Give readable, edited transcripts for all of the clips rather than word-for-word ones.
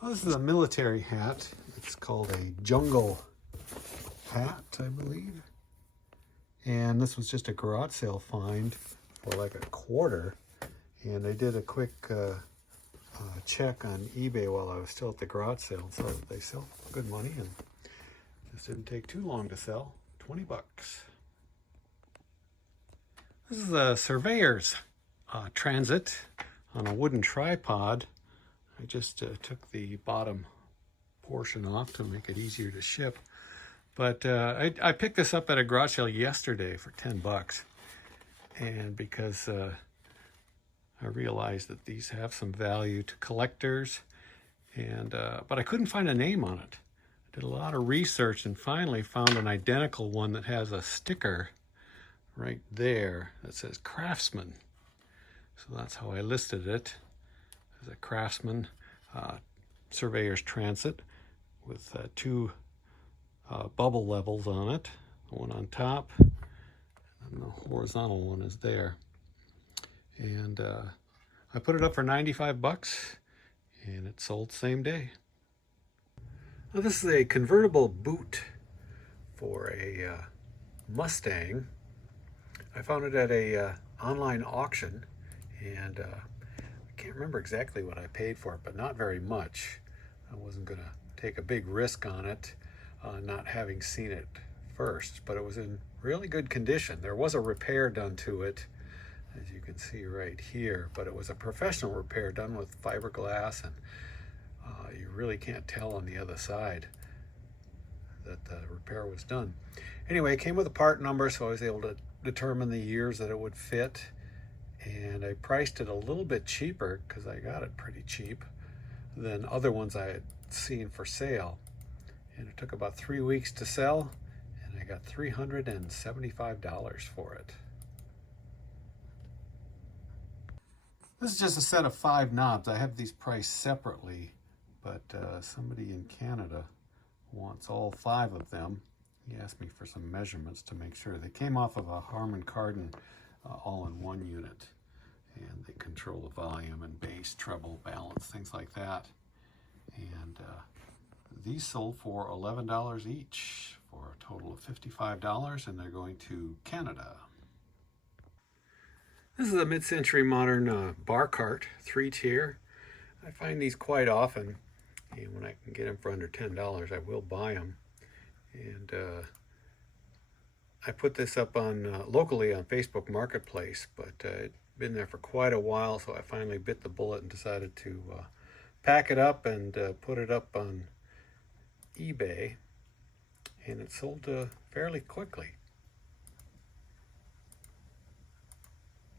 Well, this is a military hat. It's called a jungle hat, I believe. And this was just a garage sale find for like a quarter. And I did a quick check on eBay while I was still at the garage sale. So they sell good money, and this didn't take too long to sell. 20 bucks. This is a surveyor's transit on a wooden tripod. I just took the bottom portion off to make it easier to ship. But I picked this up at a garage sale yesterday for 10 bucks. And because I realized that these have some value to collectors, and but I couldn't find a name on it. I did a lot of research and finally found an identical one that has a sticker right there that says Craftsman. So that's how I listed it, as a Craftsman surveyor's transit with two bubble levels on it, one on top and the horizontal one is there. And I put it up for 95 bucks and it sold same day. Now this is a convertible boot for a Mustang. I found it at a online auction, and I can't remember exactly what I paid for it, but not very much. I wasn't going to take a big risk on it, not having seen it first, but it was in really good condition. There was a repair done to it, as you can see right here, but it was a professional repair done with fiberglass, and you really can't tell on the other side that the repair was done. Anyway, it came with a part number, so I was able to determine the years that it would fit, and I priced it a little bit cheaper because I got it pretty cheap than other ones I had seen for sale. And it took about 3 weeks to sell, and I got $375 for it. This is just a set of 5 knobs. I have these priced separately, but somebody in Canada wants all 5 of them. He asked me for some measurements to make sure. They came off of a Harman Kardon all-in-one unit, and they control the volume and bass, treble, balance, things like that. And these sold for $11 each for a total of $55, and they're going to Canada. This is a mid-century modern bar cart, 3-tier. I find these quite often, and when I can get them for under $10, I will buy them. And I put this up on locally on Facebook Marketplace, but it'd been there for quite a while, so I finally bit the bullet and decided to pack it up and put it up on eBay, and it sold fairly quickly.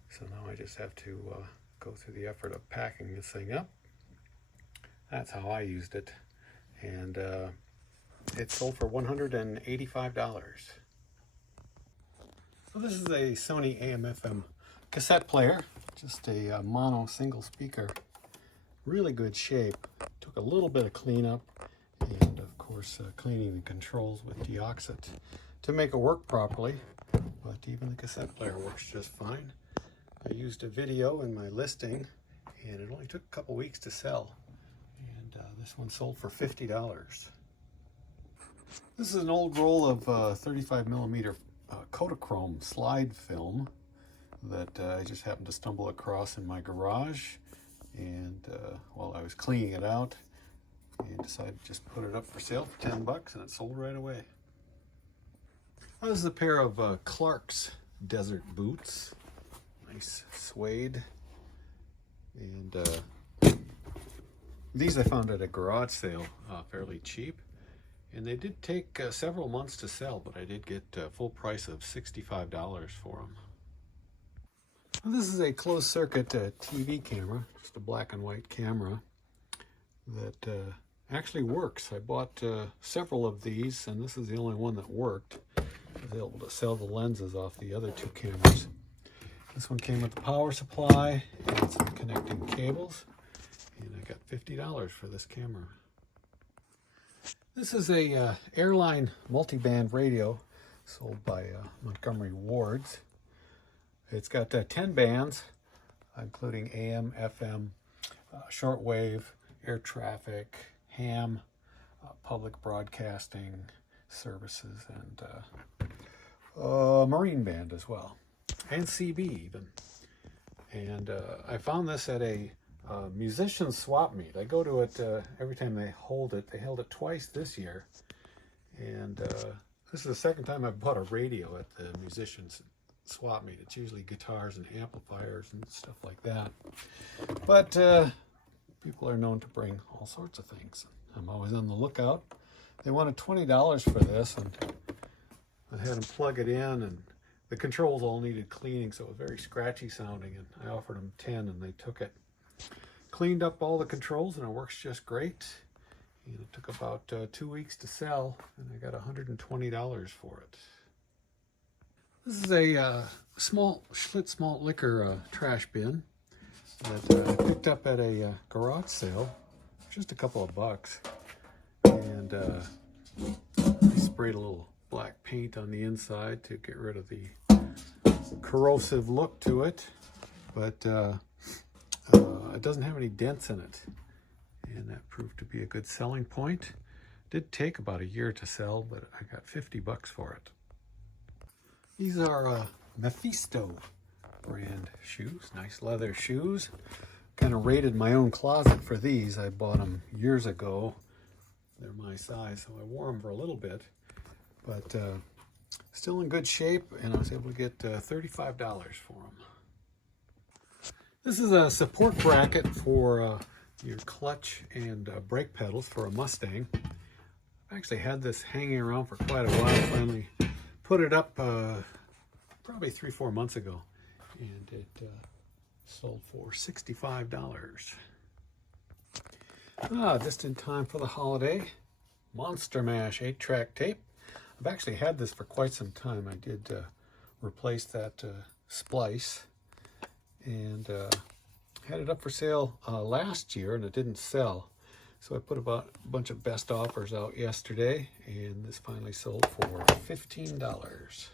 So now I just have to go through the effort of packing this thing up. That's how I used it, and it sold for $185. So this is a Sony AM/FM cassette player, just a mono single speaker, really good shape. Took a little bit of cleanup, and of course cleaning the controls with deoxit to make it work properly, but even the cassette player works just fine. I used a video in my listing, and it only took a couple weeks to sell, and this one sold for $50. This is an old roll of 35 millimeter Kodachrome slide film that I just happened to stumble across in my garage, and while I was cleaning it out, and decided to just put it up for sale for 10 bucks, and it sold right away. This is a pair of Clark's desert boots, nice suede, and these I found at a garage sale fairly cheap. And they did take several months to sell, but I did get a full price of $65 for them. Well, this is a closed circuit TV camera, just a black and white camera that actually works. I bought several of these, and this is the only one that worked. I was able to sell the lenses off the other 2 cameras. This one came with the power supply and some connecting cables, and I got $50 for this camera. This is a airline multi-band radio sold by Montgomery Ward's. It's got 10 bands, including AM, FM, shortwave, air traffic, ham, public broadcasting services, and marine band as well, and CB even. And I found this at a musician swap meet. I go to it every time they hold it. They held it twice this year, and this is the second time I've bought a radio at the musicians swap meet. It's usually guitars and amplifiers and stuff like that, but people are known to bring all sorts of things. I'm always on the lookout. They wanted $20 for this, and I had them plug it in, and the controls all needed cleaning, so it was very scratchy sounding, and I offered them 10, and they took it. Cleaned up all the controls, and it works just great. And it took about 2 weeks to sell, and I got $120 for it. This is a small Schlitz malt liquor trash bin that I picked up at a garage sale, just a couple of bucks. And I sprayed a little black paint on the inside to get rid of the corrosive look to it, but it doesn't have any dents in it, and that proved to be a good selling point. It did take about a year to sell, but I got 50 bucks for it. These are Mephisto brand shoes, nice leather shoes. Kind of raided my own closet for these. I bought them years ago. They're my size, so I wore them for a little bit, but still in good shape, and I was able to get $35 for them. This is a support bracket for your clutch and brake pedals for a Mustang. I've actually had this hanging around for quite a while. Finally put it up probably 3-4 months ago, and it sold for $65. Just in time for the holiday, Monster Mash 8-track tape. I've actually had this for quite some time. I did replace that splice, and had it up for sale last year, and it didn't sell. So I put about a bunch of best offers out yesterday, and this finally sold for $15.